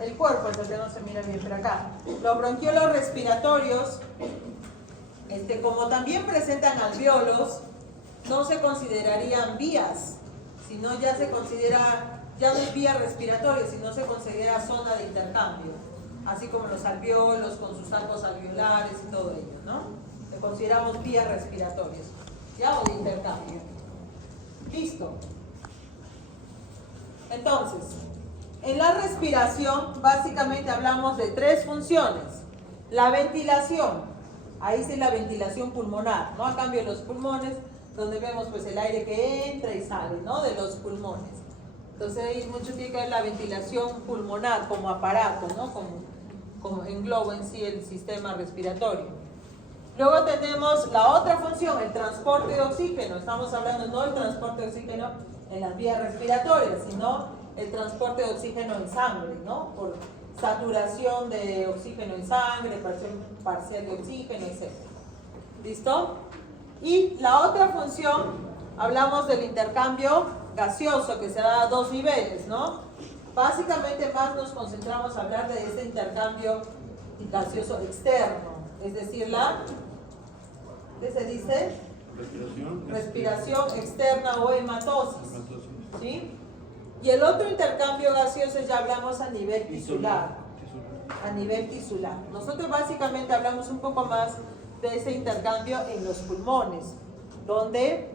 El cuerpo es el que no se mira bien, pero acá. Los bronquiolos respiratorios, como también presentan alvéolos, no se considerarían vías, sino ya se considera, ya no es vía respiratoria, sino se considera zona de intercambio, así como los alvéolos con sus arcos alveolares y todo ello, ¿no? Le consideramos vías respiratorias, ¿ya? O de intercambio. Listo. Entonces, en la respiración básicamente hablamos de tres funciones. La ventilación, ahí sí la ventilación pulmonar, ¿no? A cambio de los pulmones, donde vemos pues el aire que entra y sale, ¿no? De los pulmones. Entonces ahí mucho tiene que ver la ventilación pulmonar como aparato, ¿no? Como engloba en sí el sistema respiratorio. Luego tenemos la otra función, el transporte de oxígeno. Estamos hablando no del transporte de oxígeno en las vías respiratorias, sino el transporte de oxígeno en sangre, ¿no? Por saturación de oxígeno en sangre, parcial de oxígeno, etc. ¿Listo? Y la otra función, hablamos del intercambio gaseoso que se da a dos niveles, ¿no? Básicamente más nos concentramos a hablar de este intercambio gaseoso externo, es decir, ¿qué se dice? Respiración externa o hematosis, ¿sí? Y el otro intercambio gaseoso ya hablamos a nivel tisular. A nivel tisular. Nosotros básicamente hablamos un poco más de ese intercambio en los pulmones, donde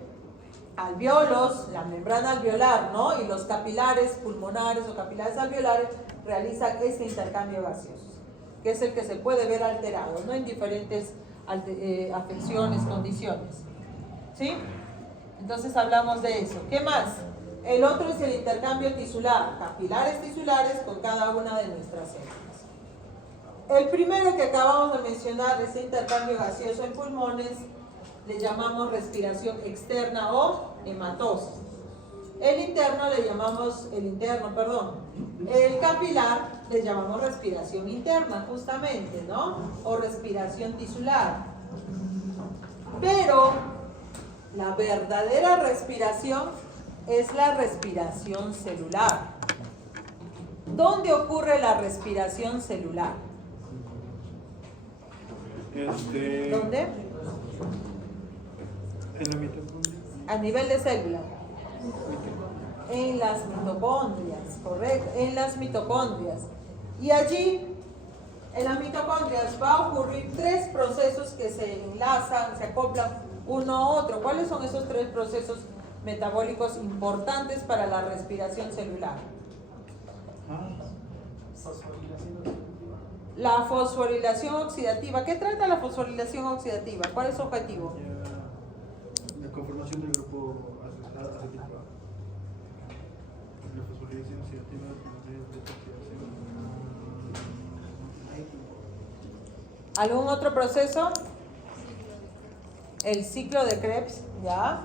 alvéolos, la membrana alveolar, ¿no? Y los capilares pulmonares o capilares alveolares realizan ese intercambio gaseoso, que es el que se puede ver alterado, ¿no? En diferentes afecciones, condiciones. ¿Sí? Entonces hablamos de eso. ¿Qué más? El otro es el intercambio tisular, capilares tisulares con cada una de nuestras células. El primero que acabamos de mencionar, ese intercambio gaseoso en pulmones, le llamamos respiración externa o hematosis. El capilar le llamamos respiración interna, justamente, ¿no? O respiración tisular. Pero la verdadera respiración es la respiración celular. ¿Dónde ocurre la respiración celular? ¿Dónde? En la mitocondria. A nivel de célula. En las mitocondrias, correcto, en las mitocondrias. Y allí, en las mitocondrias, va a ocurrir tres procesos que se enlazan, se acoplan uno a otro. ¿Cuáles son esos tres procesos metabólicos importantes para la respiración celular? La fosforilación oxidativa. ¿Qué trata la fosforilación oxidativa? ¿Cuál es su objetivo? La conformación del grupo acético A. La fosforilación oxidativa. ¿Algún otro proceso? El ciclo de Krebs, ¿ya?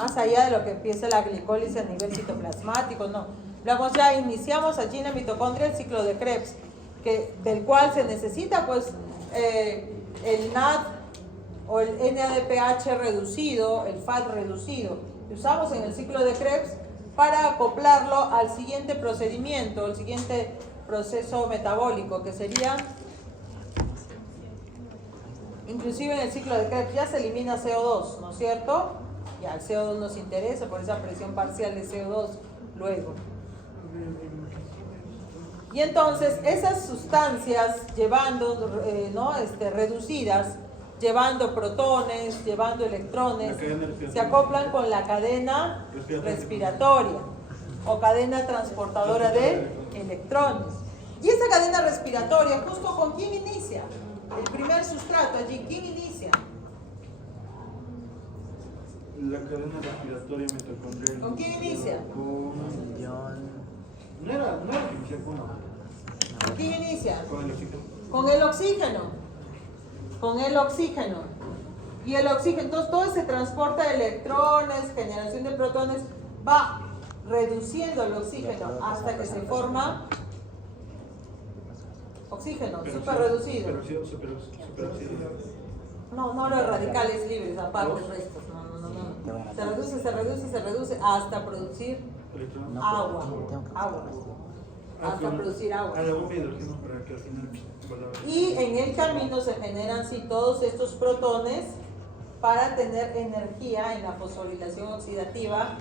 Más allá de lo que empieza la glicólisis a nivel citoplasmático, no. Luego ya iniciamos allí en la mitocondria el ciclo de Krebs, del cual se necesita pues el NAD o el NADPH reducido, el FAD reducido, que usamos en el ciclo de Krebs para acoplarlo al siguiente procedimiento, el siguiente proceso metabólico, que sería, inclusive en el ciclo de Krebs ya se elimina CO2, ¿no es cierto? Ya el CO2 nos interesa por esa presión parcial de CO2 luego. Y entonces esas sustancias reducidas, llevando protones, llevando electrones, se acoplan con la cadena respiratoria o cadena transportadora de electrones. Y esa cadena respiratoria, justo ¿con quién inicia? El primer sustrato allí, ¿quién inicia? La cadena respiratoria mitocondrial. ¿Con quién inicia? No era que inicia con. ¿Con quién inicia? Con el oxígeno. Con el oxígeno. Con el oxígeno. Y el oxígeno, entonces todo ese transporte de electrones, generación de protones, va reduciendo el oxígeno hasta que se forma oxígeno, súper reducido. No los radicales libres, aparte restos. No. Se reduce hasta producir agua. hasta producir agua. A la bomba de hidrógeno para que al final vuelva a ver. Y en el camino se generan sí, todos estos protones para tener energía en la fosforilación oxidativa.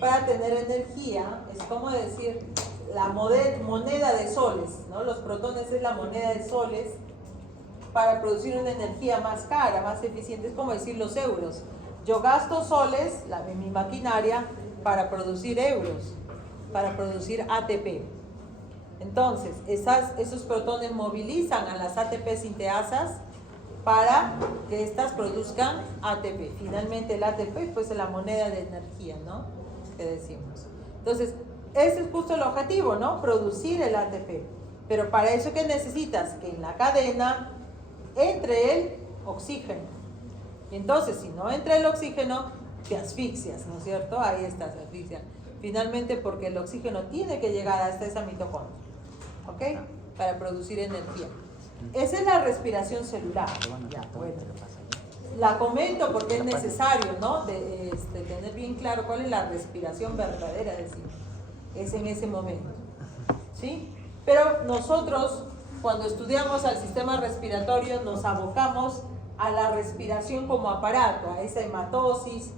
Para tener energía, es como decir la moneda de soles, ¿no? Los protones es la moneda de soles para producir una energía más cara, más eficiente, es como decir los euros. Yo gasto soles en mi maquinaria para producir euros, para producir ATP. Entonces, esos protones movilizan a las ATP sinteasas para que éstas produzcan ATP. Finalmente el ATP pues es la moneda de energía, ¿no? Que decimos. Entonces, ese es justo el objetivo, ¿no? Producir el ATP. Pero para eso, ¿qué necesitas? Que en la cadena entre el oxígeno. Y entonces, si no entra el oxígeno, te asfixias, ¿no es cierto? Ahí está, se asfixia. Finalmente, porque el oxígeno tiene que llegar hasta esa mitocondria, ¿ok? Para producir energía. Esa es la respiración celular. Ya, bueno. La comento porque es necesario, ¿no? Tener bien claro cuál es la respiración verdadera, decimos. Es en ese momento, ¿sí? Pero nosotros, cuando estudiamos al sistema respiratorio, nos abocamos a la respiración como aparato, a esa hematosis,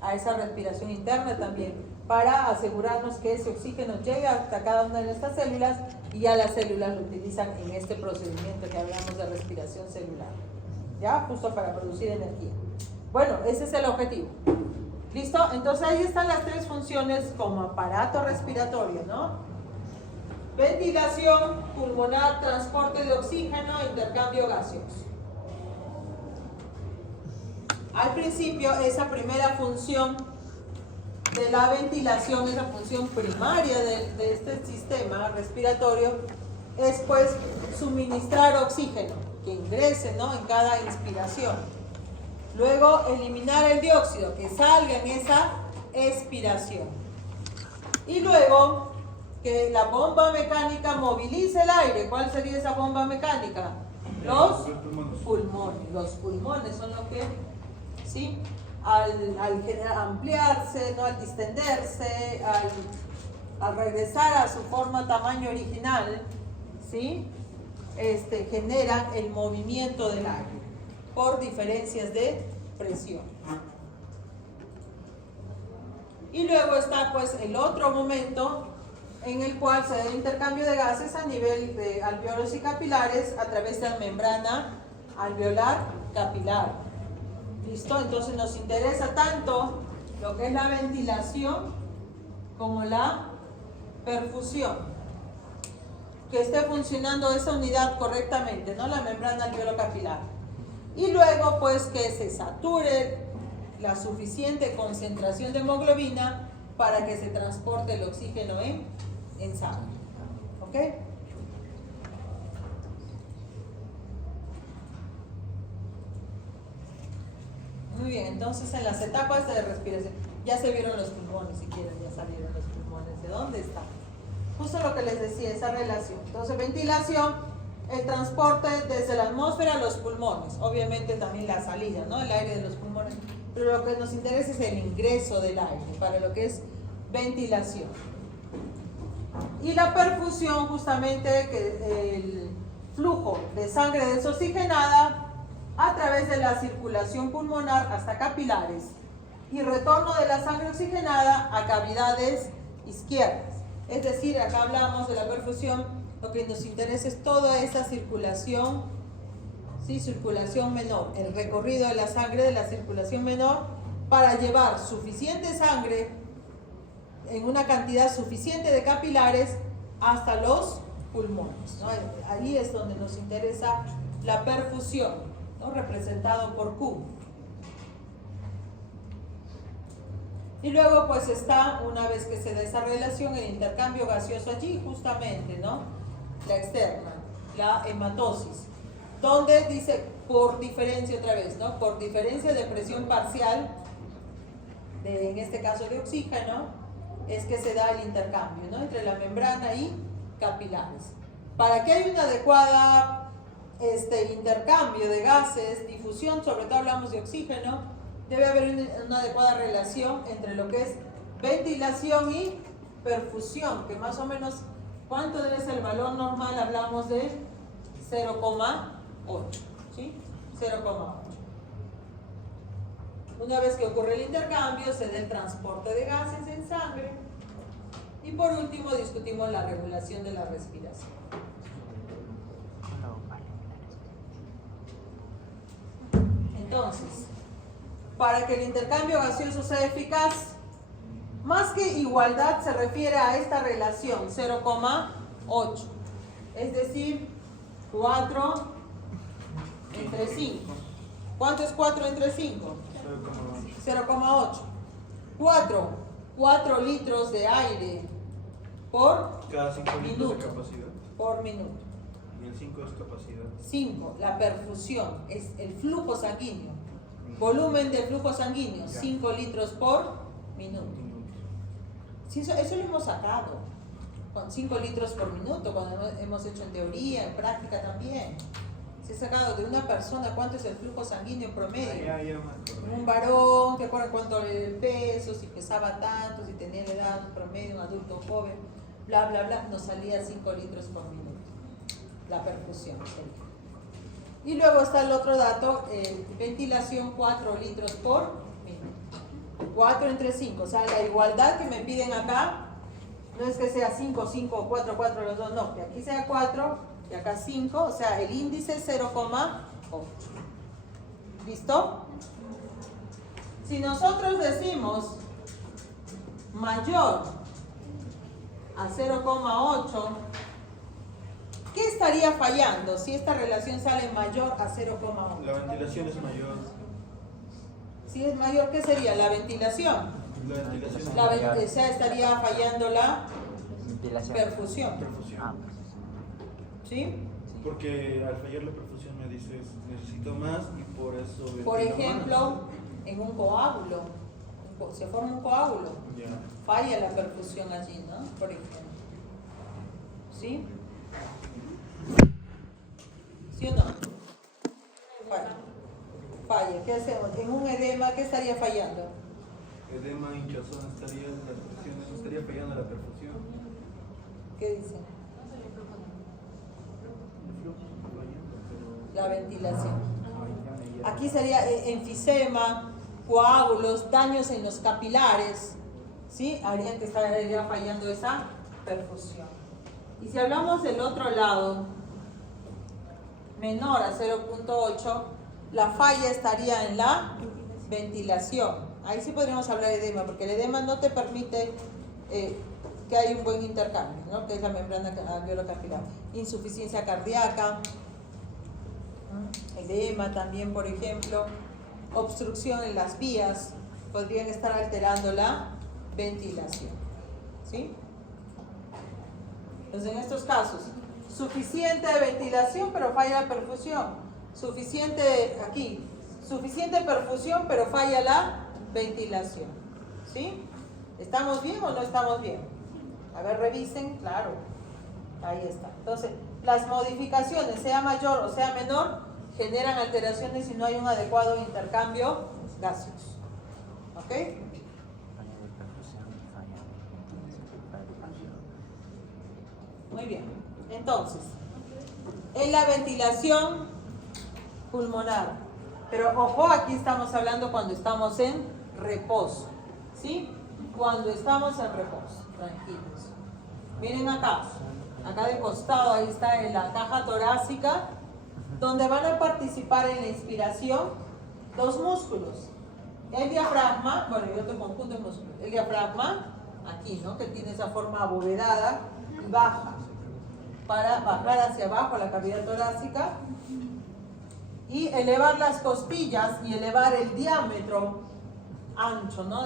a esa respiración interna también, para asegurarnos que ese oxígeno llega hasta cada una de nuestras células y ya las células lo utilizan en este procedimiento que hablamos de respiración celular, ¿ya? Justo para producir energía. Bueno, ese es el objetivo. ¿Listo? Entonces ahí están las tres funciones como aparato respiratorio, ¿no? Ventilación pulmonar, transporte de oxígeno, intercambio gaseoso. Al principio, esa primera función de la ventilación, esa función primaria de este sistema respiratorio, es pues suministrar oxígeno, que ingrese, ¿no? En cada inspiración. Luego, eliminar el dióxido, que salga en esa expiración. Y luego, que la bomba mecánica movilice el aire. ¿Cuál sería esa bomba mecánica? Los pulmones. Los pulmones son los que, ¿sí? Al ampliarse, ¿no? Al distenderse, al regresar a su forma, tamaño original, ¿sí? Generan el movimiento del aire por diferencias de presión. Y luego está pues el otro momento en el cual se da el intercambio de gases a nivel de alveolos y capilares a través de la membrana alveolar capilar. ¿Listo? Entonces nos interesa tanto lo que es la ventilación como la perfusión. Que esté funcionando esa unidad correctamente, ¿no? La membrana alveolo capilar. Y luego pues que se sature la suficiente concentración de hemoglobina para que se transporte el oxígeno en sangre. ¿Ok? Muy bien, entonces en las etapas de respiración, ya se vieron los pulmones, si quieren, ya salieron los pulmones. ¿De dónde están? Justo lo que les decía, esa relación. Entonces, ventilación, el transporte desde la atmósfera a los pulmones. Obviamente también la salida, ¿no? El aire de los pulmones. Pero lo que nos interesa es el ingreso del aire, para lo que es ventilación. Y la perfusión, justamente, que el flujo de sangre desoxigenada a través de la circulación pulmonar hasta capilares y retorno de la sangre oxigenada a cavidades izquierdas. Es decir, acá hablamos de la perfusión, lo que nos interesa es toda esa circulación, ¿sí? Circulación menor, el recorrido de la sangre de la circulación menor para llevar suficiente sangre en una cantidad suficiente de capilares hasta los pulmones, ¿no? Ahí es donde nos interesa la perfusión, ¿no? Representado por Q. Y luego pues está, una vez que se da esa relación, el intercambio gaseoso allí, justamente, ¿no? La externa, la hematosis, donde dice por diferencia otra vez, ¿no? Por diferencia de presión parcial, en este caso de oxígeno, es que se da el intercambio, ¿no? Entre la membrana y capilares. Para que haya una adecuada intercambio de gases, difusión, sobre todo hablamos de oxígeno, debe haber una adecuada relación entre lo que es ventilación y perfusión, que más o menos ¿Cuánto debe ser el valor normal? Hablamos de 0,8, ¿sí? 0,8. Una vez que ocurre el intercambio, se da el transporte de gases en sangre. Y por último, discutimos la regulación de la respiración. Entonces, para que el intercambio gaseoso sea eficaz, más que igualdad se refiere a esta relación 0,8, es decir, 4 entre 5. ¿Cuánto es 4 entre 5? 0,8. 4 litros de aire por cada 5 litros minuto. de capacidad. Por minuto. Y el 5 es capacidad. 5, la perfusión, es el flujo sanguíneo. Volumen de flujo sanguíneo, 5 litros por minuto. Sí, eso lo hemos sacado, con 5 litros por minuto, cuando hemos hecho en teoría, en práctica también. Se ha sacado de una persona cuánto es el flujo sanguíneo en promedio. Un varón, que por cuánto el peso, si pesaba tanto, si tenía la edad promedio, un adulto joven, bla, bla, bla, nos salía 5 litros por minuto. La perfusión. Y luego está el otro dato, ventilación 4 litros por minuto. 4 entre 5, o sea, la igualdad que me piden acá, no es que sea 5, 5, 4, 4 los dos, no, que aquí sea 4 y acá 5, o sea, el índice es 0,8. ¿Listo? Si nosotros decimos mayor a 0,8, ¿qué estaría fallando si esta relación sale mayor a 0,8? La ventilación es mayor. Si es mayor, ¿qué sería? La ventilación. La ventilación O sea, estaría fallando la perfusión. perfusión. ¿Sí? Porque al fallar la perfusión me dices necesito más y por eso Por ventilo ejemplo, más. en un coágulo, se forma un coágulo, Ya. falla la perfusión allí, ¿no? Por ejemplo. ¿Sí? ¿Sí o no? Falla. Falla. ¿Qué hacemos? En un edema, ¿qué estaría fallando? Edema, hinchazón, estaría fallando la perfusión. ¿Qué dicen? La ventilación. Aquí sería enfisema, coágulos, daños en los capilares, ¿sí? Harían que estaría fallando esa perfusión. Y si hablamos del otro lado, menor a 0,8, la falla estaría en la ventilación. Ahí sí podríamos hablar de edema, porque el edema no te permite que haya un buen intercambio, ¿no? Que es la membrana alveolo-capilar. Insuficiencia cardíaca, edema también, por ejemplo, obstrucción en las vías, podrían estar alterando la ventilación, ¿sí? Entonces, en estos casos, suficiente ventilación, pero falla la perfusión. Suficiente perfusión, pero falla la ventilación, ¿sí? ¿Estamos bien o no estamos bien? A ver, revisen, claro, ahí está. Entonces, las modificaciones, sea mayor o sea menor, generan alteraciones si no hay un adecuado intercambio gaseoso. ¿Ok? Muy bien. Entonces, en la ventilación pulmonar, pero ojo, aquí estamos hablando cuando estamos en reposo, ¿sí? Cuando estamos en reposo, tranquilos. Miren acá de costado, ahí está en la caja torácica, donde van a participar en la inspiración dos músculos. El diafragma, bueno, y otro conjunto de músculos. El diafragma, aquí, ¿no? Que tiene esa forma abovedada y baja, para bajar hacia abajo la cavidad torácica y elevar las costillas y elevar el diámetro ancho, ¿no?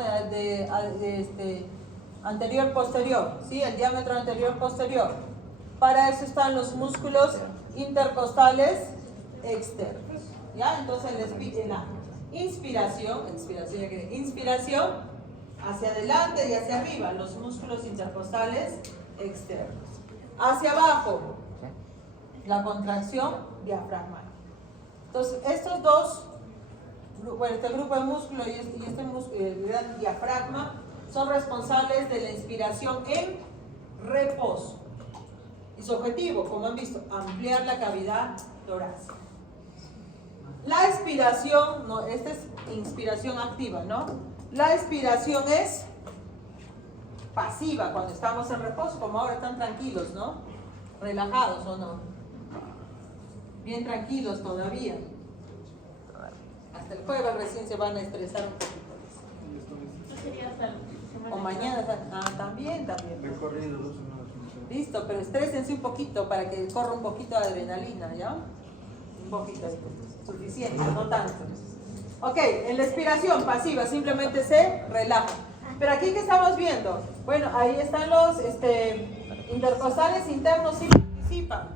Anterior-posterior, ¿sí? El diámetro anterior-posterior. Para eso están los músculos intercostales externos, ¿ya? Entonces en la inspiración hacia adelante y hacia arriba, los músculos intercostales externos. Hacia abajo, la contracción diafragmática. Entonces, estos dos, bueno, este grupo de músculos y este músculo, el gran diafragma, son responsables de la inspiración en reposo. Y su objetivo, como han visto, ampliar la cavidad torácica. La expiración, no, esta es inspiración activa, ¿no? La expiración es pasiva, cuando estamos en reposo, como ahora están tranquilos, ¿no? Relajados, ¿o no? Bien tranquilos todavía. Hasta el jueves recién se van a estresar un poquito. O mañana, también. Recorrido 2 semanas. Listo, pero estrésense un poquito para que corra un poquito de adrenalina, ¿ya? Un poquito, suficiente, no tanto. Ok, en la expiración pasiva simplemente se relaja. Pero aquí, ¿qué estamos viendo? Bueno, ahí están los intercostales internos, sí participan.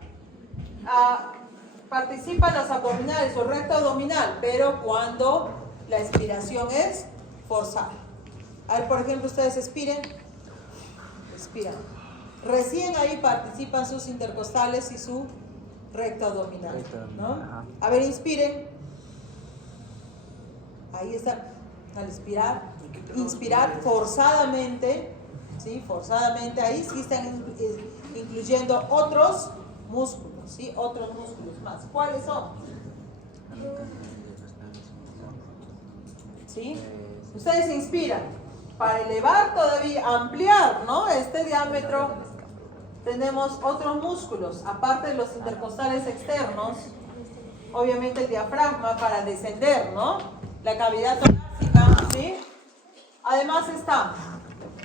Participan los abdominales o recto abdominal, pero cuando la expiración es forzada. A ver, por ejemplo, ustedes expiran. Recién ahí participan sus intercostales y su recto abdominal, ¿no? A ver, inspiren. Ahí está. Al inspirar forzadamente, ¿sí? Forzadamente, ahí sí están incluyendo otros músculos, ¿sí? Otros músculos más. ¿Cuáles son? ¿Sí? Ustedes inspiran para elevar todavía, ampliar, ¿no? Este diámetro. Tenemos otros músculos, aparte de los intercostales externos, obviamente el diafragma para descender, ¿no? La cavidad torácica, ¿sí? Además está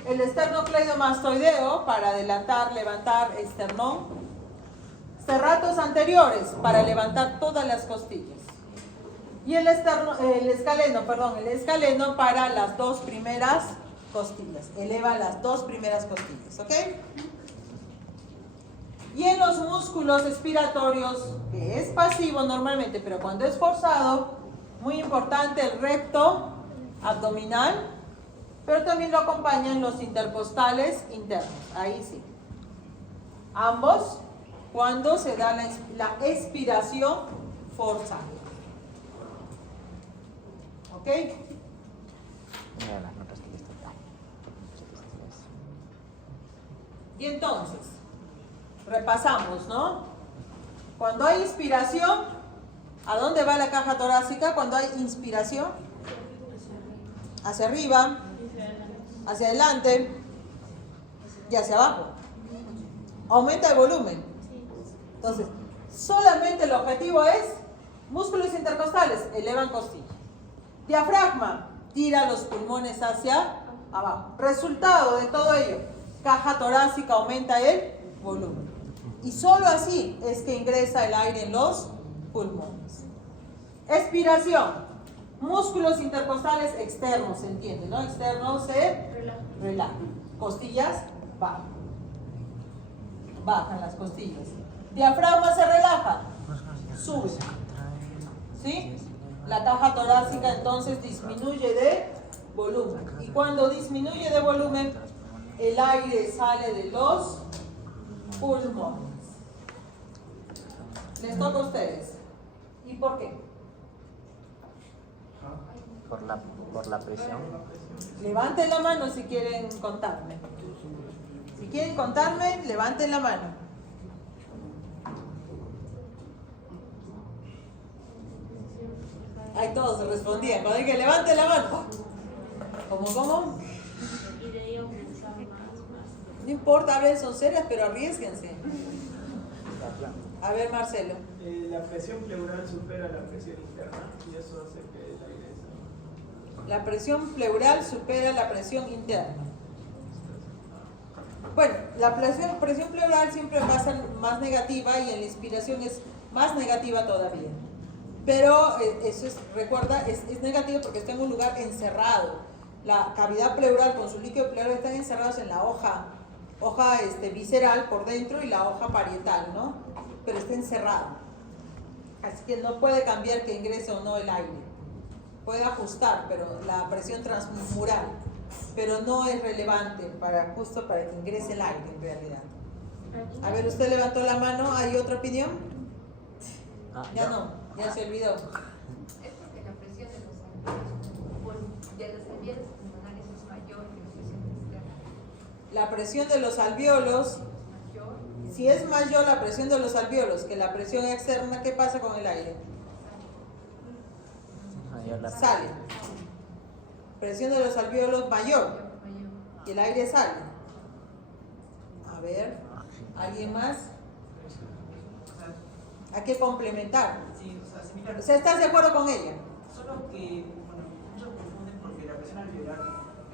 el esternocleidomastoideo para adelantar, levantar esternón, serratos anteriores para levantar todas las costillas y el escaleno para las dos primeras costillas, eleva las dos primeras costillas, ¿ok? Y en los músculos expiratorios, que es pasivo normalmente, pero cuando es forzado, muy importante el recto abdominal, pero también lo acompañan los intercostales internos, ahí sí. Ambos cuando se da la expiración forzada. ¿Ok? Y entonces, repasamos, ¿no? Cuando hay inspiración, ¿a dónde va la caja torácica? Cuando hay inspiración, hacia arriba, hacia adelante y hacia abajo. Aumenta el volumen. Entonces, solamente el objetivo es músculos intercostales, elevan costilla. Diafragma, tira los pulmones hacia abajo. Resultado de todo ello, caja torácica aumenta el volumen. Y solo así es que ingresa el aire en los pulmones. Expiración. Músculos intercostales externos, ¿se entiende? ¿No? Externos se relajan. Costillas bajan. Bajan las costillas. Diafragma se relaja. Sube. ¿Sí? La caja torácica entonces disminuye de volumen. Y cuando disminuye de volumen, el aire sale de los pulmones. Les toca a ustedes. ¿Y por qué? Por la presión. Levanten la mano si quieren contarme. Si quieren contarme, levanten la mano. Ahí todos se respondían. Cuando dije levanten la mano. ¿Cómo? Y de ahí aumentar más. No importa, hablen, son serias, pero arriésguense. A ver, Marcelo. La presión pleural supera la presión interna y eso hace que el aire salga. La presión pleural supera la presión interna. Bueno, la presión pleural siempre va a ser más negativa y en la inspiración es más negativa todavía. Pero eso es, recuerda, es negativo porque está en un lugar encerrado. La cavidad pleural con su líquido pleural están encerrados en la hoja visceral por dentro y la hoja parietal, ¿no? Pero está encerrado. Así que no puede cambiar que ingrese o no el aire. Puede ajustar, pero la presión transmural, pero no es relevante justo para que ingrese el aire en realidad. A ver, usted levantó la mano, ¿hay otra opinión? Ya no, ya se olvidó. Es porque la presión de los alveolos pulmonares es mayor que la presión externa. La presión de los alvéolos Si es mayor la presión de los alvéolos que la presión externa, ¿qué pasa con el aire? Mayor la Sale. Presión de los alvéolos mayor y el aire sale. A ver, ¿alguien más? Hay que complementar. Sí, o sea, similar. O sea, ¿estás de acuerdo con ella? Solo que, bueno, muchos confunden porque la presión alveolar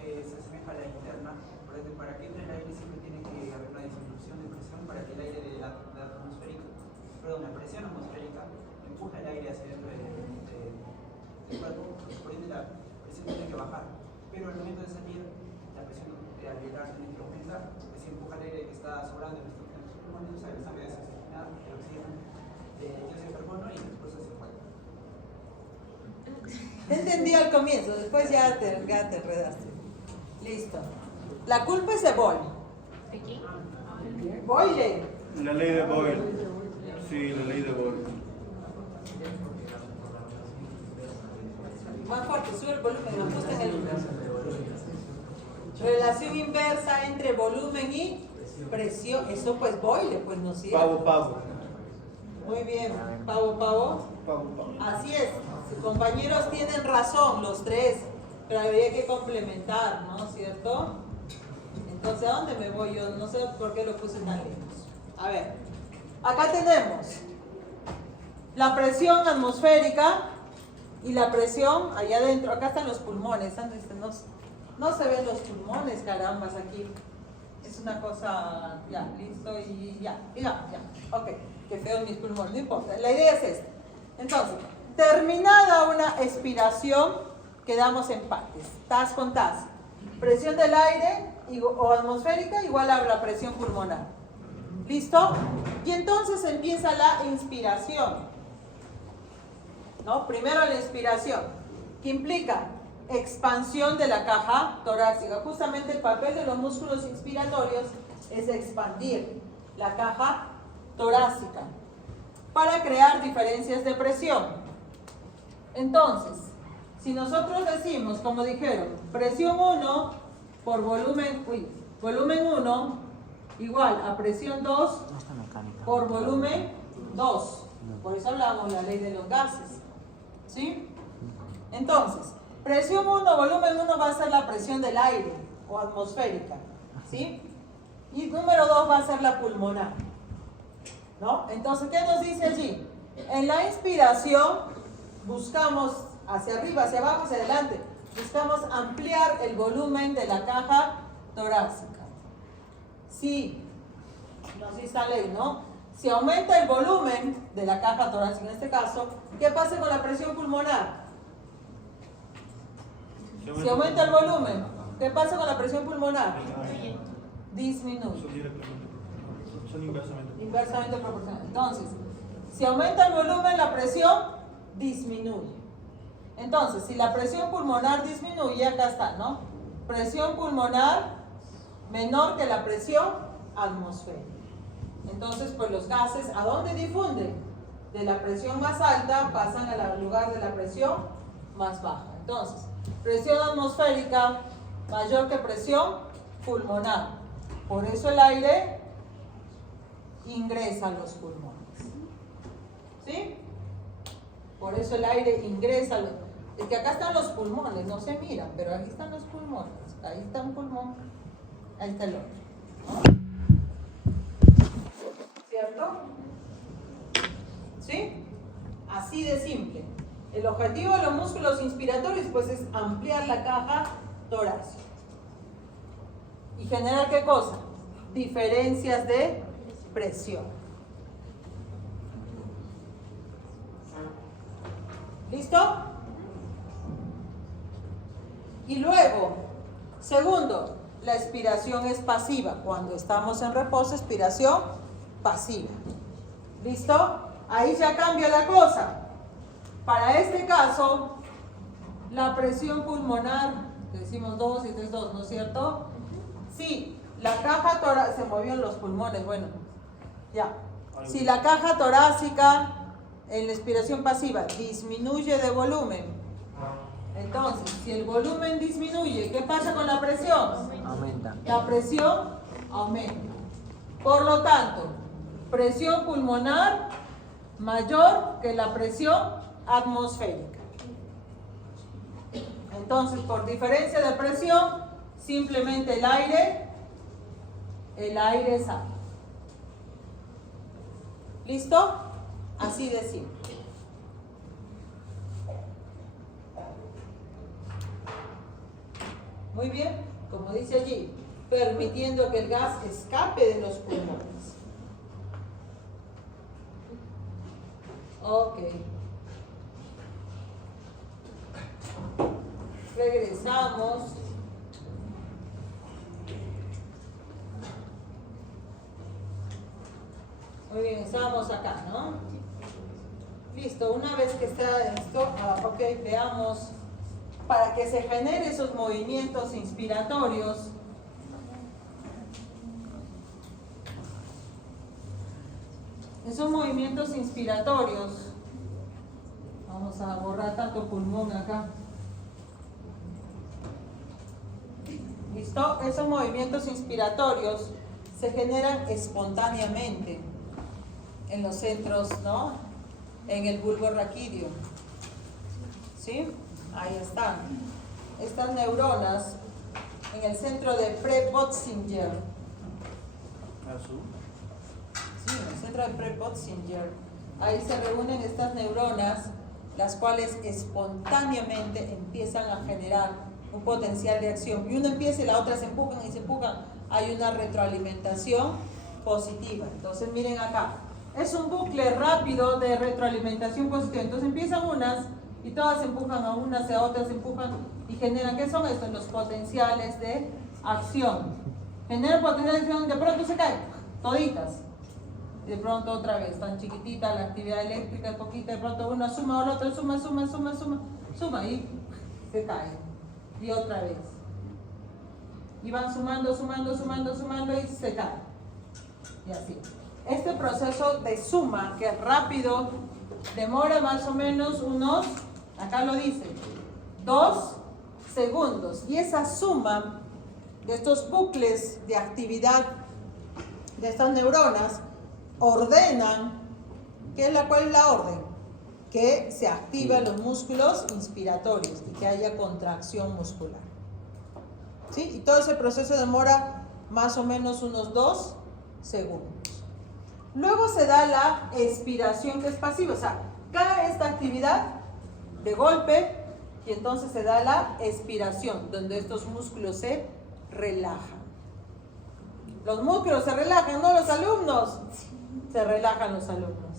se asemeja a la interna, por ende, para que entre el aire siempre tiene que haber una disminución de presión para que el aire de la atmosférica, perdón, la presión atmosférica empuja el aire hacia dentro del cuerpo, por ende la presión tiene que bajar. Pero al momento de salir, la presión alveolar tiene que aumentar, porque si empuja el aire que está sobrando en nuestros pulmones, o sea, el sangre desoxigenada, el oxígeno, dióxido de carbono y después se fue. Entendí al comienzo, después ya te enredaste. Listo. La culpa es de Boyle. Boyle. La ley de Boyle. Sí, la ley de Boyle. Más fuerte, sube el volumen, ajusten el relación inversa entre volumen y presión. Eso pues Boyle, pues no es cierto. Pavo. Muy bien, Pavo. Pavo. Así es, sus compañeros tienen razón, los tres, pero habría que complementar, ¿no es cierto? Entonces, ¿a dónde me voy yo? No sé por qué lo puse tan lejos. A ver, acá tenemos la presión atmosférica y la presión allá adentro. Acá están los pulmones, no se ven los pulmones, carambas, aquí. Es una cosa, ya, listo y ya. Ok, qué feos mis pulmones, no importa. La idea es esta. Entonces, terminada una expiración, quedamos en partes, tas con tas. Presión del aire o atmosférica igual a la presión pulmonar. ¿Listo? Y entonces empieza la inspiración. ¿No? Primero la inspiración, que implica expansión de la caja torácica. Justamente el papel de los músculos inspiratorios es expandir la caja torácica para crear diferencias de presión. Entonces, si nosotros decimos, como dijeron, presión 1 por volumen 1 igual a presión 2 por volumen 2. Por eso hablamos la ley de los gases. ¿Sí? Entonces, presión 1, volumen 1 va a ser la presión del aire o atmosférica. ¿Sí? Y número 2 va a ser la pulmonar. ¿No? Entonces, ¿qué nos dice allí? En la inspiración buscamos hacia arriba, hacia abajo, hacia adelante. Buscamos ampliar el volumen de la caja torácica. Sí, nos dice la ley, ¿no? Si aumenta el volumen de la caja torácica, en este caso, ¿qué pasa con la presión pulmonar? Si aumenta el volumen, ¿qué pasa con la presión pulmonar? Disminuye. Son inversamente. Inversamente proporcional. Entonces, si aumenta el volumen, la presión disminuye. Entonces, si la presión pulmonar disminuye, acá está, ¿no? Presión pulmonar menor que la presión atmosférica. Entonces, pues los gases, ¿a dónde difunden? De la presión más alta pasan al lugar de la presión más baja. Entonces, presión atmosférica mayor que presión pulmonar. Por eso el aire ingresa a los pulmones. ¿Sí? Por eso el aire ingresa a los... Es que acá están los pulmones, no se miran, pero aquí están los pulmones. Ahí está un pulmón, ahí está el otro, ¿no? ¿Cierto? ¿Sí? Así de simple. El objetivo de los músculos inspiratorios pues es ampliar la caja torácica. ¿Y generar qué cosa? Diferencias de presión. ¿Listo? Y luego, segundo, la expiración es pasiva. Cuando estamos en reposo, expiración pasiva. ¿Listo? Ahí ya cambia la cosa. Para este caso, la presión pulmonar, decimos 2 y 3, 2, ¿no es cierto? Sí, la caja torácica, se movió en los pulmones, bueno, ya. Si la caja torácica en la expiración pasiva disminuye de volumen, entonces, si el volumen disminuye, ¿qué pasa con la presión? Aumenta. La presión aumenta. Por lo tanto, presión pulmonar mayor que la presión atmosférica. Entonces, por diferencia de presión, simplemente el aire sale. ¿Listo? Así de simple. Muy bien, como dice allí, permitiendo que el gas escape de los pulmones. Ok. Regresamos. Muy bien, estamos acá, ¿no? Listo, una vez que está esto, ok, veamos, para que se generen esos movimientos inspiratorios, vamos a borrar tanto pulmón acá. ¿Listo? Esos movimientos inspiratorios se generan espontáneamente en los centros, ¿no? En el bulbo raquídeo. ¿Sí? Ahí están. Estas neuronas en el centro de Pre-Botzinger. Azul. Sí, en el centro de Pre-Botzinger. Ahí se reúnen estas neuronas, las cuales espontáneamente empiezan a generar un potencial de acción. Y una empieza y la otra se empujan y se empujan. Hay una retroalimentación positiva. Entonces miren acá. Es un bucle rápido de retroalimentación positiva. Entonces empiezan unas y todas se empujan a unas y a otras se empujan y generan. ¿Qué son estos? Los potenciales de acción. Generan potenciales de acción, de pronto se caen, toditas. Y de pronto otra vez, tan chiquitita la actividad eléctrica, poquita, de pronto una suma o la otra suma y se cae. Y otra vez. Y van sumando y se cae. Y así. Este proceso de suma, que es rápido, demora más o menos unos, acá lo dice, 2 segundos. Y esa suma de estos bucles de actividad de estas neuronas ordenan, ¿cuál es la orden? Que se activan los músculos inspiratorios y que haya contracción muscular. ¿Sí? Y todo ese proceso demora más o menos unos 2 segundos. Luego se da la expiración, que es pasiva, o sea, cae esta actividad de golpe y entonces se da la expiración, donde estos músculos se relajan. Los músculos se relajan, no los alumnos. Se relajan los alumnos.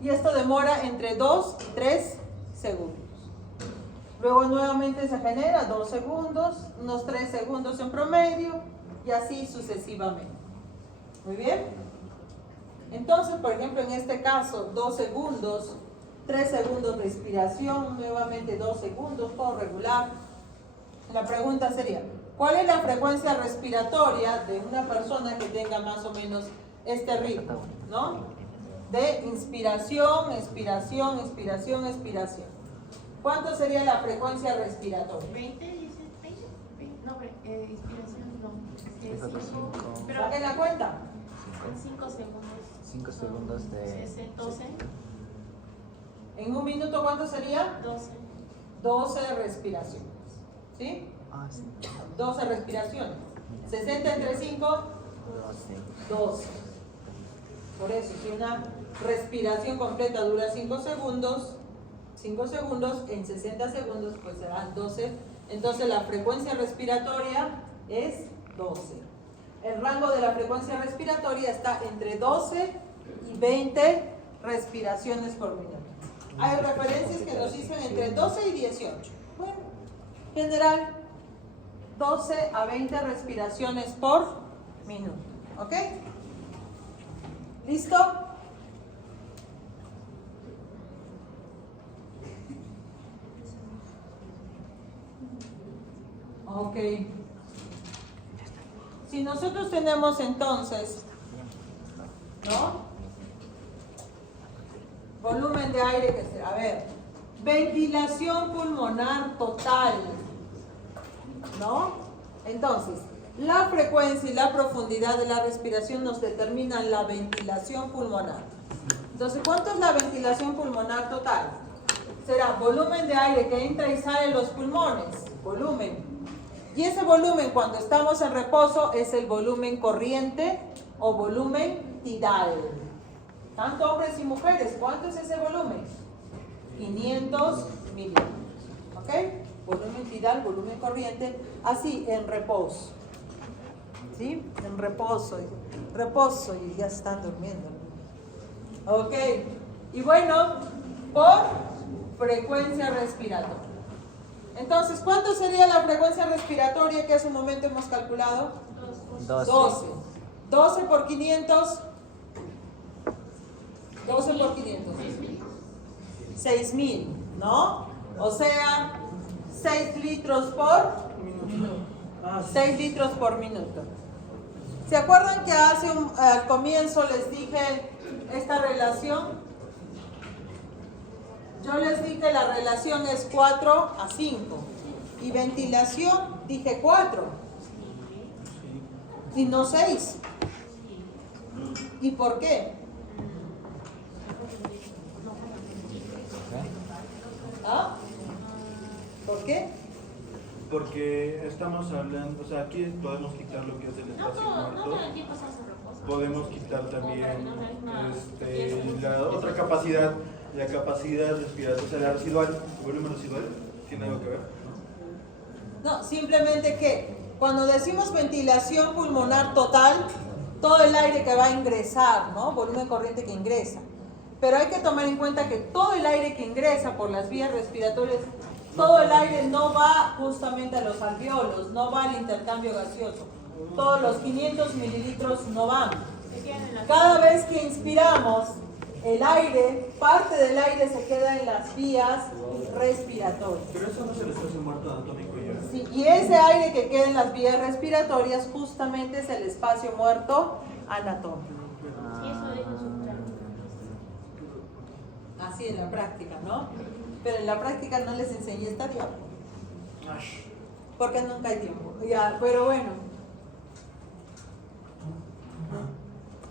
Y esto demora entre 2 y 3 segundos. Luego nuevamente se genera 2 segundos, unos 3 segundos en promedio y así sucesivamente. Muy bien. Entonces, por ejemplo, en este caso, 2 segundos, 3 segundos de respiración, nuevamente 2 segundos, todo regular. La pregunta sería, ¿cuál es la frecuencia respiratoria de una persona que tenga más o menos este ritmo, ¿no? De inspiración, expiración, expiración, expiración. ¿Cuánto sería la frecuencia respiratoria? 20, dice 20. No, inspiración no. Pero ¿Saquen la cuenta? 5 segundos. 5 segundos de 12. En un minuto, ¿cuánto sería? 12. 12 respiraciones. ¿Sí? Ah, sí. 12 respiraciones. 60 entre 5, 12. Por eso, si una respiración completa dura 5 segundos, en 60 segundos, pues serán 12. Entonces la frecuencia respiratoria es 12. El rango de la frecuencia respiratoria está entre 12 y 20 respiraciones por minuto. Hay referencias que nos dicen entre 12 y 18. Bueno, en general, 12 a 20 respiraciones por minuto. ¿Ok? ¿Listo? Ok. Si nosotros tenemos entonces, ¿no? Volumen de aire que se, a ver, ventilación pulmonar total, ¿no? Entonces, La frecuencia y la profundidad de la respiración nos determinan la ventilación pulmonar. Entonces, ¿cuánto es la ventilación pulmonar total? Será volumen de aire que entra y sale en los pulmones, volumen. Y ese volumen cuando estamos en reposo es el volumen corriente o volumen tidal. Tanto hombres y mujeres, ¿cuánto es ese volumen? 500 mililitros. ¿Ok? Volumen tidal, volumen corriente, así en reposo. ¿Sí? En reposo y ya están durmiendo. Ok. Y bueno, por frecuencia respiratoria. Entonces, ¿cuánto sería la frecuencia respiratoria que hace un momento hemos calculado? 12. 12 por 500. 12 por 500. 6.000, ¿no? O sea, 6 litros por minuto. 6 litros por minuto. ¿Se acuerdan que al comienzo les dije esta relación? Yo les dije la relación es 4:5. Y ventilación, dije 4. Y no 6. ¿Y por qué? ¿Ah? ¿Por qué? Porque estamos hablando, o sea, aquí podemos quitar lo que es el espacio muerto. Podemos quitar también la otra capacidad, la capacidad respiratoria, o sea, la residual, el volumen residual, ¿tiene algo que ver? No, simplemente que cuando decimos ventilación pulmonar total, todo el aire que va a ingresar, ¿no? Volumen corriente que ingresa. Pero hay que tomar en cuenta que todo el aire que ingresa por las vías respiratorias, todo el aire no va justamente a los alveolos, no va al intercambio gaseoso. Todos los 500 mililitros no van. Cada vez que inspiramos, el aire, parte del aire se queda en las vías respiratorias. Pero eso no es el espacio muerto anatómico ya. Sí, y ese aire que queda en las vías respiratorias justamente es el espacio muerto anatómico. Sí, eso deja su Así en la práctica, ¿no? Pero en la práctica no les enseñé esta diapo. Porque nunca hay tiempo. Ya, pero bueno.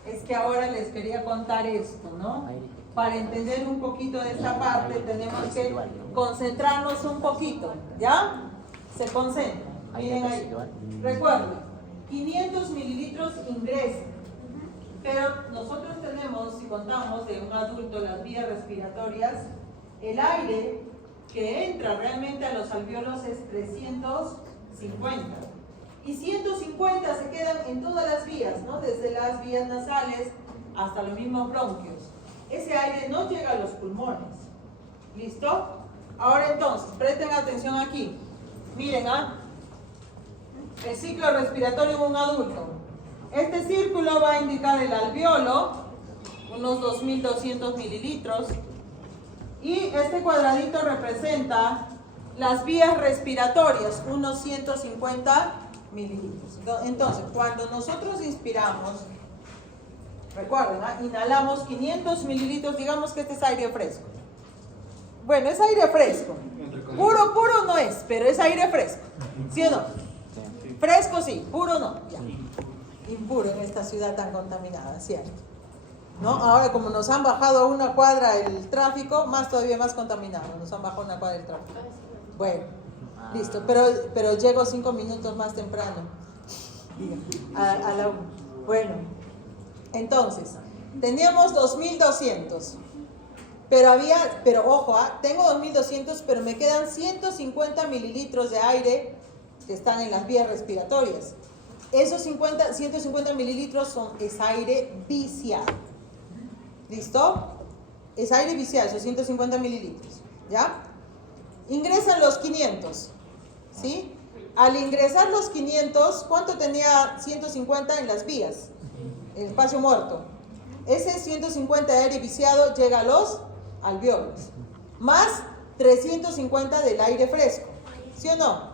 Es que ahora les quería contar esto, ¿no? Para entender un poquito de esta parte tenemos que concentrarnos un poquito, ¿ya? Se concentran. Miren ahí. Recuerden, 500 mililitros ingresan. Pero nosotros tenemos, si contamos de un adulto las vías respiratorias, el aire que entra realmente a los alveolos es 350. Y 150 se quedan en todas las vías, ¿no? Desde las vías nasales hasta los mismos bronquios. Ese aire no llega a los pulmones. ¿Listo? Ahora entonces, presten atención aquí. Miren, el ciclo respiratorio en un adulto. Este círculo va a indicar el alveolo, unos 2.200 mililitros. Y este cuadradito representa las vías respiratorias, unos 150 mililitros. Entonces, cuando nosotros inspiramos, recuerden, inhalamos 500 mililitros, digamos que este es aire fresco. Bueno, es aire fresco. Puro no es, pero es aire fresco. ¿Sí o no? Fresco sí, puro no. Ya. Impuro en esta ciudad tan contaminada, ¿cierto? ¿No? Ahora como nos han bajado a una cuadra el tráfico, todavía más contaminado, nos han bajado a una cuadra el tráfico. Bueno, listo, pero llego 5 minutos más temprano a la 1. Bueno, entonces, teníamos 2.200, pero ojo, tengo 2.200, pero me quedan 150 mililitros de aire que están en las vías respiratorias. Esos 150 mililitros es aire viciado. ¿Listo? Es aire viciado, esos 150 mililitros. ¿Ya? Ingresan los 500. ¿Sí? Al ingresar los 500, ¿cuánto tenía 150 en las vías? El espacio muerto. Ese 150 de aire viciado llega a los alveolos. Más 350 del aire fresco. ¿Sí o no?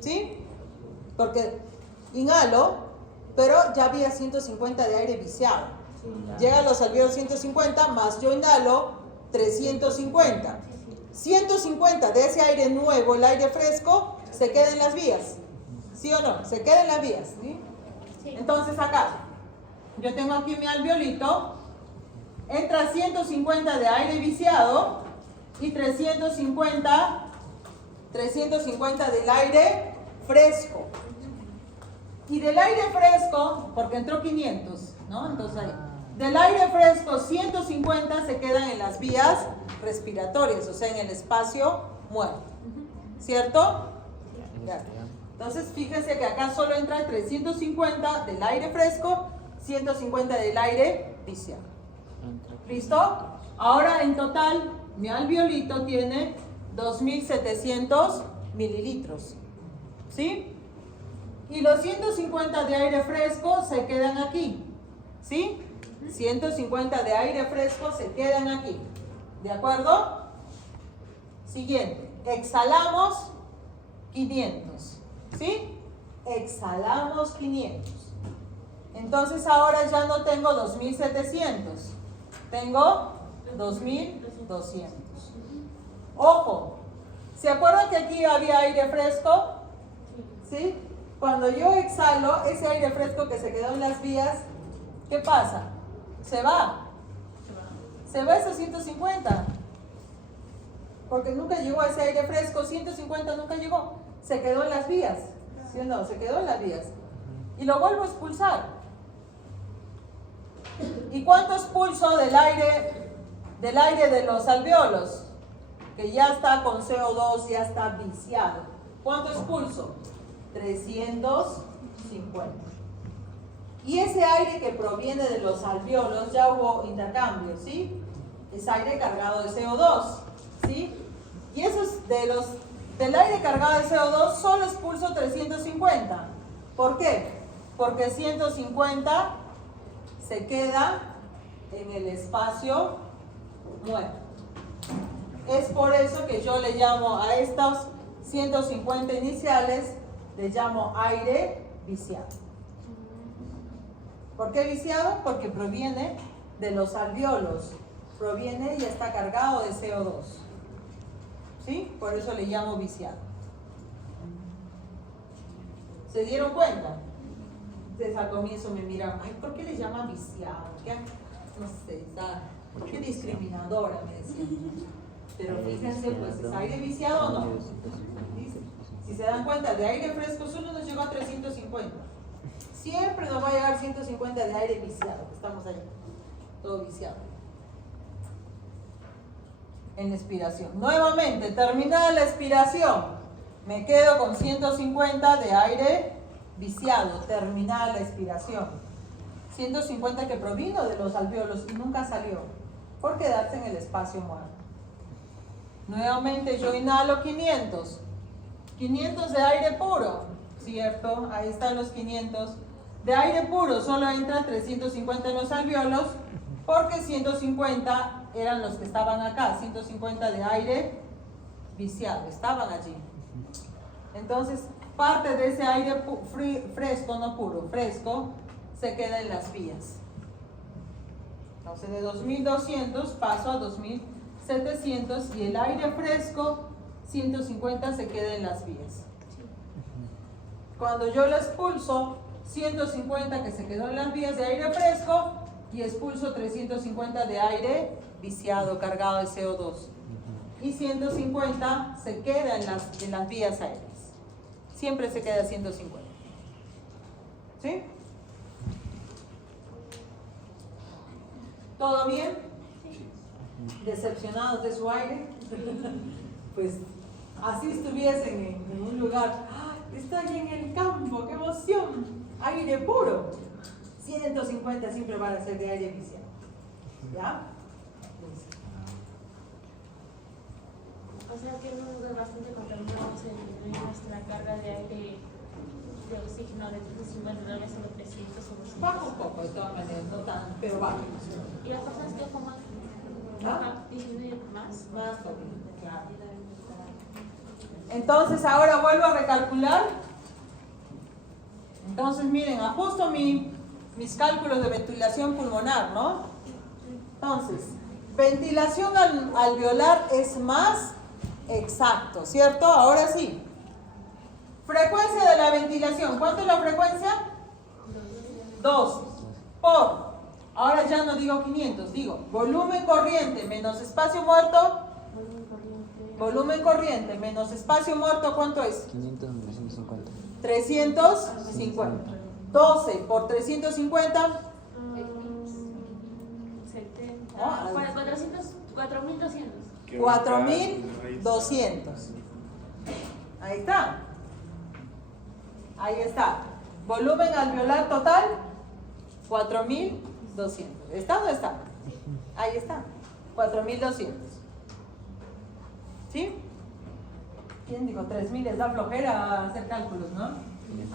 ¿Sí? Porque inhalo, pero ya había 150 de aire viciado. Llega a los alveolos 150, más yo inhalo 350. 150 de ese aire nuevo, el aire fresco, se queda en las vías. ¿Sí o no? Se queda en las vías, ¿sí? Sí. Entonces acá, yo tengo aquí mi alveolito, entra 150 de aire viciado y 350 del aire fresco. Y del aire fresco, porque entró 500, ¿no? Entonces ahí, del aire fresco 150 se quedan en las vías respiratorias, o sea, en el espacio muerto. ¿Cierto? Ya. Entonces, fíjense que acá solo entra 350 del aire fresco, 150 del aire viciado. ¿Listo? Ahora, en total, mi alveolito tiene 2.700 mililitros. ¿Sí? Y los 150 de aire fresco se quedan aquí. ¿Sí? 150 de aire fresco se quedan aquí. ¿De acuerdo? Siguiente. Exhalamos 500. ¿Sí? Exhalamos 500. Entonces ahora ya no tengo 2.700. Tengo 2.200. Ojo. ¿Se acuerdan que aquí había aire fresco? ¿Sí? Cuando yo exhalo, ese aire fresco que se quedó en las vías, ¿qué pasa? Se va. Se va esos 150. Porque nunca llegó ese aire fresco, 150 nunca llegó. Se quedó en las vías. ¿Sí o no? Se quedó en las vías. Y lo vuelvo a expulsar. ¿Y cuánto expulso del aire de los alveolos? Que ya está con CO2, ya está viciado. ¿Cuánto expulso? 350. Y ese aire que proviene de los alveolos, ya hubo intercambio, ¿sí? Es aire cargado de CO2, ¿sí? Y esos del aire cargado de CO2 solo expulso 350. ¿Por qué? Porque 150 se queda en el espacio muerto. Es por eso que yo le llamo a estos 150 iniciales, le llamo aire viciado. ¿Por qué viciado? Porque proviene de los alveolos. Proviene y está cargado de CO2. ¿Sí? Por eso le llamo viciado. ¿Se dieron cuenta? Ustedes al comienzo me miran, ay, ¿por qué le llaman viciado? ¿Qué? No sé, qué discriminadora, me decían. Pero fíjense, pues, ¿es aire viciado o no? ¿Dice? Si se dan cuenta, de aire fresco solo nos llegó a 350. Siempre nos va a llegar 150 de aire viciado. Estamos ahí, todo viciado. En la expiración. Nuevamente, terminada la expiración, me quedo con 150 de aire viciado. Terminada la expiración. 150 que provino de los alveolos y nunca salió por quedarse en el espacio muerto. Nuevamente yo inhalo 500. 500 de aire puro, ¿cierto? Ahí están los 500. De aire puro solo entran 350 en los alveolos porque 150 eran los que estaban acá. 150 de aire viciado, estaban allí. Entonces, parte de ese aire fresco, no puro, fresco, se queda en las vías. Entonces, de 2200 paso a 2700 y el aire fresco, 150 se queda en las vías. Cuando yo lo expulso, 150 que se quedó en las vías de aire fresco y expulso 350 de aire viciado, cargado de CO2. Y 150 se queda en las vías aéreas. Siempre se queda 150. ¿Sí? ¿Todo bien? ¿Decepcionados de su aire? Pues así estuviesen en un lugar. ¡Ah, estoy en el campo! ¡Qué emoción! Aire puro. 150 siempre van a ser de aire viciado. ¿Ya? O sea que en un lugar bastante contaminado se nuestra carga de aire de oxígeno de 350 dólares solo 300 o 200. Baja un poco, de todas maneras, no tan, pero baja. Y las personas que fuman disminuyen más. Más todavía, claro. Entonces ahora vuelvo a recalcular. Entonces miren, ajusto mis cálculos de ventilación pulmonar, ¿no? Entonces, ventilación alveolar es más exacto, ¿cierto? Ahora sí. Frecuencia de la ventilación. ¿Cuánto es la frecuencia? 2. Por. Ahora ya no digo 500, digo volumen corriente menos espacio muerto. Volumen corriente menos espacio muerto, ¿cuánto es? 500 menos 150. 350. 12 por 350. 70. Ah, 4.200. 4200. Ahí está. Ahí está. Volumen alveolar total 4200. ¿Está o no está? Ahí está. 4200. ¿Sí? ¿Quién dijo 3000? Es la flojera hacer cálculos, ¿no?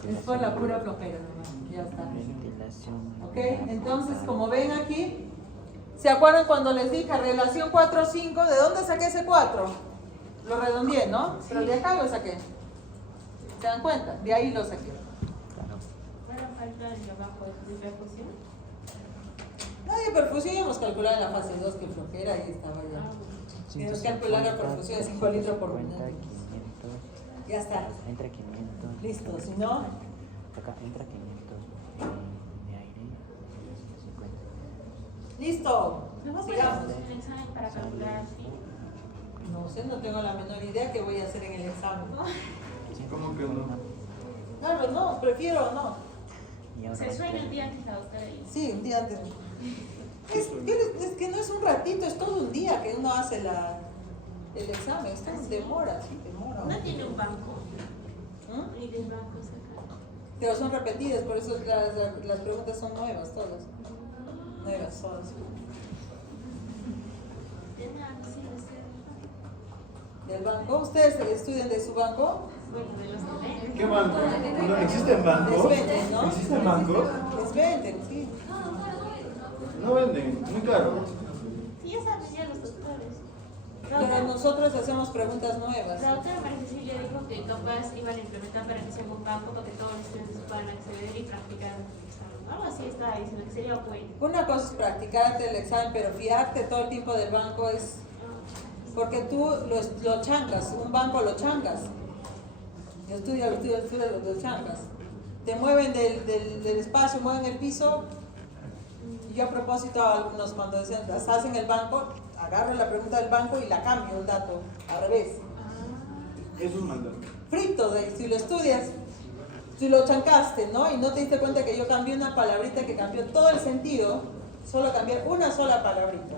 Es por la pura flojera nomás. Ya está. Ventilación. ¿Ok? Entonces, como ven aquí, ¿se acuerdan cuando les dije relación 4-5? ¿De dónde saqué ese 4? Lo redondeé, ¿no? Pero de acá lo saqué. ¿Se dan cuenta? De ahí lo saqué. Claro. Ahora falta el de abajo de perfusión. No, de perfusión ya hemos calculado en la fase 2 que flojera, ahí estaba ya. Tienes que calcular la perfusión de 5 litros por minuto. 500. Ya está. Entra 500. Listo, si no, Acá entra 500 de aire. 150. listo. ¿No puedes Sigamos. hacer el examen para calcular así? No sé, no tengo la menor idea qué voy a hacer en el examen. ¿Cómo que no? Claro, no, prefiero no. Y ahora Se suena el día antes la doctora ahí. Sí, un día antes. Es que no es un ratito, es todo un día que uno hace el examen. Esto demora, sí, demora. ¿No tiene un banco? ¿Mm? Y del banco saca. Pero son repetidas, por eso las preguntas son nuevas, todas. Nuevas, todas. Tiene algo así de ser. ¿Del banco? ¿Ustedes estudian de su banco? Bueno, de los que ven. ¿Qué banco? ¿No existen bancos? Les venden, ¿no? ¿Existen bancos? Les venden, sí. No venden, muy caro. Sí, ya saben ya los doctores. Pero nosotros hacemos preguntas nuevas. La doctora María Cecilia dijo que capaz iban a implementar para que sea un banco para que todos los estudiantes puedan acceder y practicar el examen. Algo así está diciendo que sería bueno. Una cosa es practicar antes del examen, pero fiarte todo el tiempo del banco es... Porque tú lo chancas, un banco lo chancas. Estudia, lo chancas. Te mueven del espacio, mueven el piso. Yo a propósito a algunos cuando estás en el banco, agarro la pregunta del banco y la cambio el dato al revés. Es un maldad. Frito, si lo estudias, si lo chancaste, ¿no? Y no te diste cuenta que yo cambié una palabrita que cambió todo el sentido, solo cambiar una sola palabrita.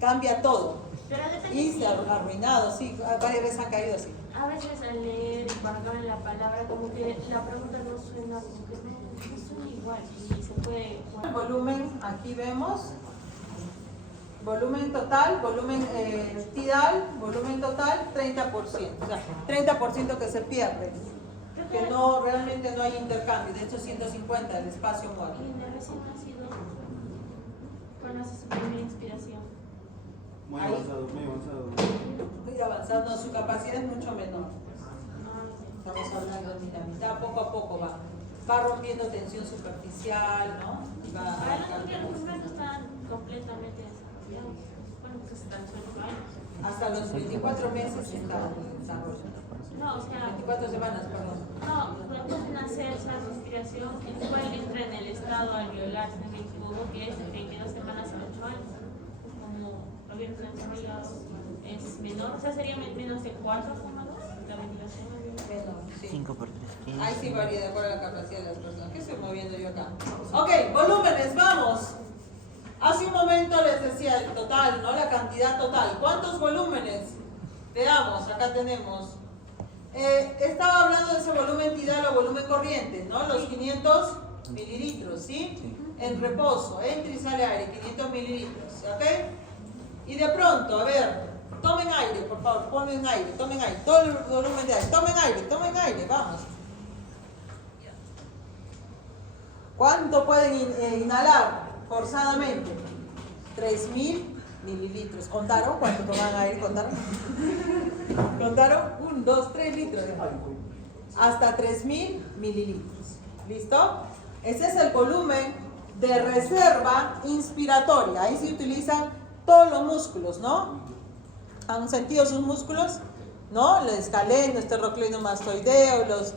Cambia todo. Pero depende Y si- se ha arruinado, sí, varias veces han caído así. A veces al leer y cuando acaban la palabra, como que la pregunta no suena, como que no suena igual y se puede. El volumen, aquí vemos, volumen total, volumen tidal, volumen total 30%, o sea, 30% que se pierde, que no, realmente no hay intercambio, de hecho 150 el espacio muerto. Y de recién nacido, cuando hace su primera inspiración. Muy Ahí. avanzado, muy avanzado. Muy avanzado, no, su capacidad es mucho menor, Ah, estamos hablando de la mitad, poco a poco va rompiendo tensión superficial, ¿no? Y va porque los movimientos están completamente desarrollados. Bueno, pues están solo años. hasta los 24 meses está en desarrollo. No, o sea, 24 semanas, perdón. no, después de nacer esa respiración, igual entra en el estado alveolar semicurvo, que es de 22 semanas a 8 años. Como habían desarrollado, es menor, o sea, sería menos de 4,2 la ventilación alveolar. Menor, sí. 5 por 3. 15. Ahí sí varía de acuerdo a la capacidad de las personas. ¿Qué estoy moviendo yo acá? Ok, volúmenes, vamos. Hace un momento les decía el total, ¿no? La cantidad total. ¿Cuántos volúmenes? Veamos, acá tenemos. Estaba hablando de ese volumen tidal o volumen corriente, ¿no? Los 500 mililitros, ¿sí? En reposo, entra y sale aire, 500 mililitros, ¿ok? Y de pronto, a ver, tomen aire, por favor, tomen aire, todo el volumen de aire, tomen aire, vamos. ¿Cuánto pueden inhalar forzadamente? 3000 mililitros. ¿Contaron cuánto toman aire? ¿Contaron? ¿Contaron? 1, 2, 3 litros de aire. Hasta 3000 mililitros. ¿Listo? Ese es el volumen de reserva inspiratoria. Ahí se utilizan todos los músculos, ¿no? ¿Han sentido sus músculos? ¿no? El escaleno, esterocleidomastoideo, los...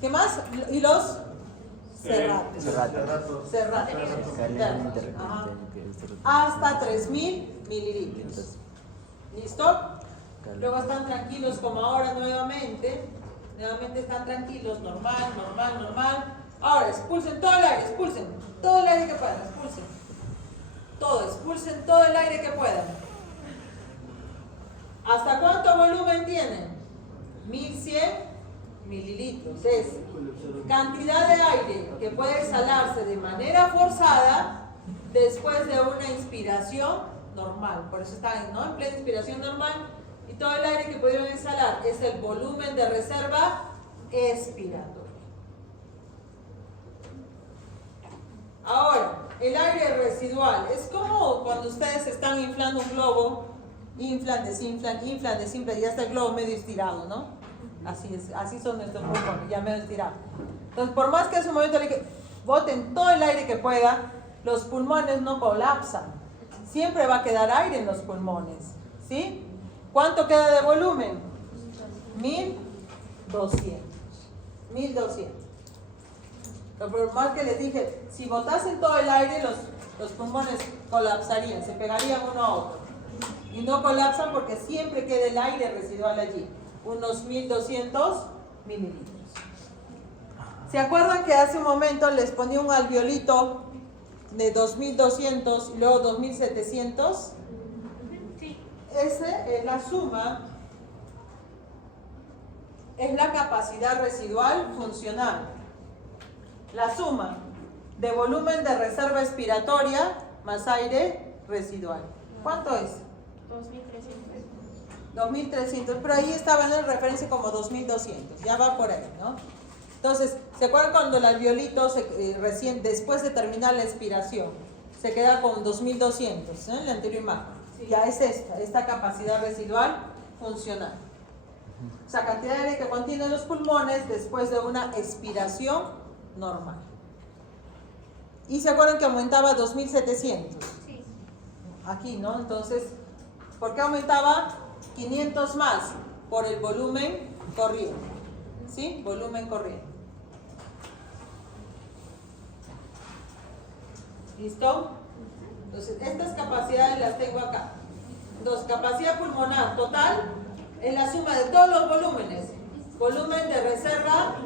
¿Qué más? Y los cerratos. Cerratos. Ajá. Hasta 3.000 mililitros. ¿Listo? Luego están tranquilos como ahora nuevamente. Nuevamente están tranquilos, normal. Ahora expulsen todo el aire, expulsen todo el aire que puedan, expulsen todo el aire que puedan. ¿Hasta cuánto volumen tienen? 1100 mililitros. Es cantidad de aire que puede exhalarse de manera forzada después de una inspiración normal. Por eso están, ¿no?, en plena inspiración normal. Y todo el aire que pudieron exhalar es el volumen de reserva expiratoria. Ahora, el aire residual es como cuando ustedes están inflando un globo, inflan, desinflan, y ya está el globo medio estirado, ¿no? Así es, así son nuestros pulmones, ya medio estirados. Entonces, por más que en su momento boten todo el aire que pueda, los pulmones no colapsan. Siempre va a quedar aire en los pulmones, ¿sí? ¿Cuánto queda de volumen? 1200. 1200. Pero por más que les dije, si botasen todo el aire, los pulmones colapsarían, se pegarían uno a otro. Y no colapsan porque siempre queda el aire residual allí, unos 1200 mililitros. ¿Se acuerdan que hace un momento les ponía un alveolito de 2200 y luego 2700? Sí. Esa es la suma, es la capacidad residual funcional. La suma de volumen de reserva expiratoria más aire residual. ¿Cuánto es? 2300. 2300, pero ahí estaba en referencia como 2200, ya va por ahí, ¿no? Entonces, ¿se acuerdan cuando el alveolito recién después de terminar la expiración se queda con 2200, en la anterior imagen? Ya es esta capacidad residual funcional. O sea, cantidad de aire que contienen los pulmones después de una expiración normal. ¿Y se acuerdan que aumentaba 2700? Sí. Aquí, ¿no? Entonces, ¿por qué aumentaba 500 más? Por el volumen corriente. ¿Sí? Volumen corriente. ¿Listo? Entonces, estas capacidades las tengo acá. Entonces, capacidad pulmonar total es la suma de todos los volúmenes. Volumen de reserva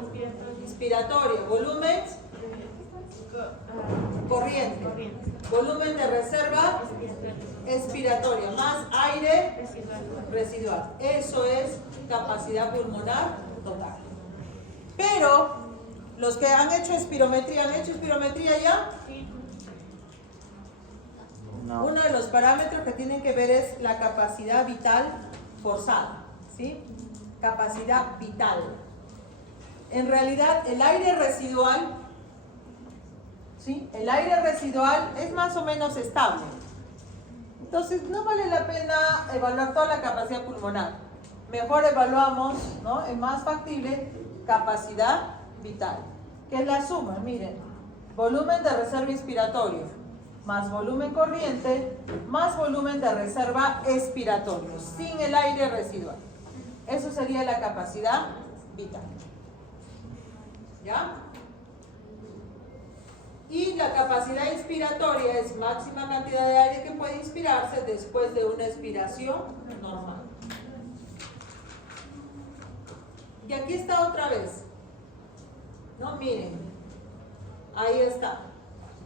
inspiratoria, volumen corriente, volumen de reserva expiratoria, más aire residual. Eso es capacidad pulmonar total. Pero los que han hecho espirometría ya. No. Uno de los parámetros que tienen que ver es la capacidad vital forzada, ¿sí? Capacidad vital. En realidad, el aire residual, ¿sí? El aire residual es más o menos estable. Entonces, no vale la pena evaluar toda la capacidad pulmonar. Mejor evaluamos, ¿no? Es más factible capacidad vital, que es la suma, miren, volumen de reserva inspiratorio más volumen corriente, más volumen de reserva expiratorio, sin el aire residual. Eso sería la capacidad vital. ¿Ya? Y la capacidad inspiratoria es máxima cantidad de aire que puede inspirarse después de una expiración normal. Y aquí está otra vez. No, miren. Ahí está.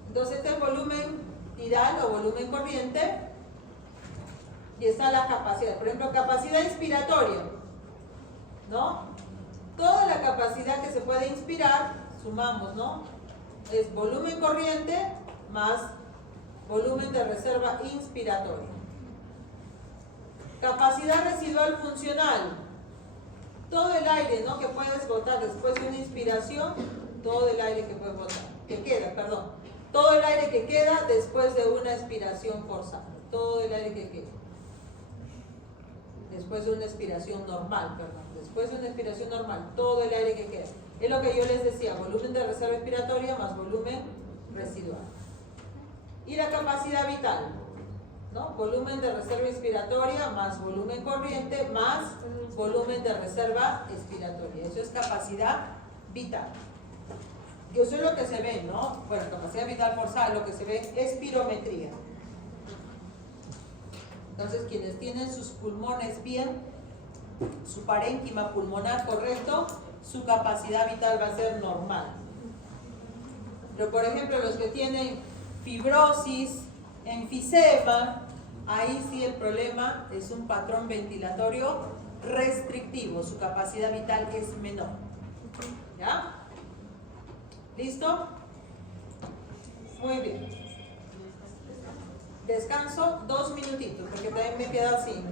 Entonces este es volumen tidal o volumen corriente y está la capacidad. Por ejemplo, capacidad inspiratoria, ¿no? Toda la capacidad que se puede inspirar, sumamos, ¿no? Es volumen corriente más volumen de reserva inspiratoria. Capacidad residual funcional. Todo el aire, ¿no?, que puedes botar después de una inspiración, todo el aire que puedes botar, todo el aire que queda después de una expiración forzada, todo el aire que queda. Después de una expiración normal, después de una expiración normal, todo el aire que queda. Es lo que yo les decía, volumen de reserva expiratoria más volumen residual. Y la capacidad vital. ¿no? Volumen de reserva expiratoria más volumen corriente más volumen de reserva expiratoria. Eso es capacidad vital. Y eso es lo que se ve, ¿no? Bueno, capacidad vital forzada, lo que se ve es espirometría. Entonces, quienes tienen sus pulmones bien, su parénquima pulmonar correcto, su capacidad vital va a ser normal. Pero, por ejemplo, los que tienen fibrosis, enfisema, ahí sí el problema es un patrón ventilatorio restrictivo, su capacidad vital es menor. ¿Ya? ¿Listo? Muy bien. Descanso 2 minutitos, porque también me queda así.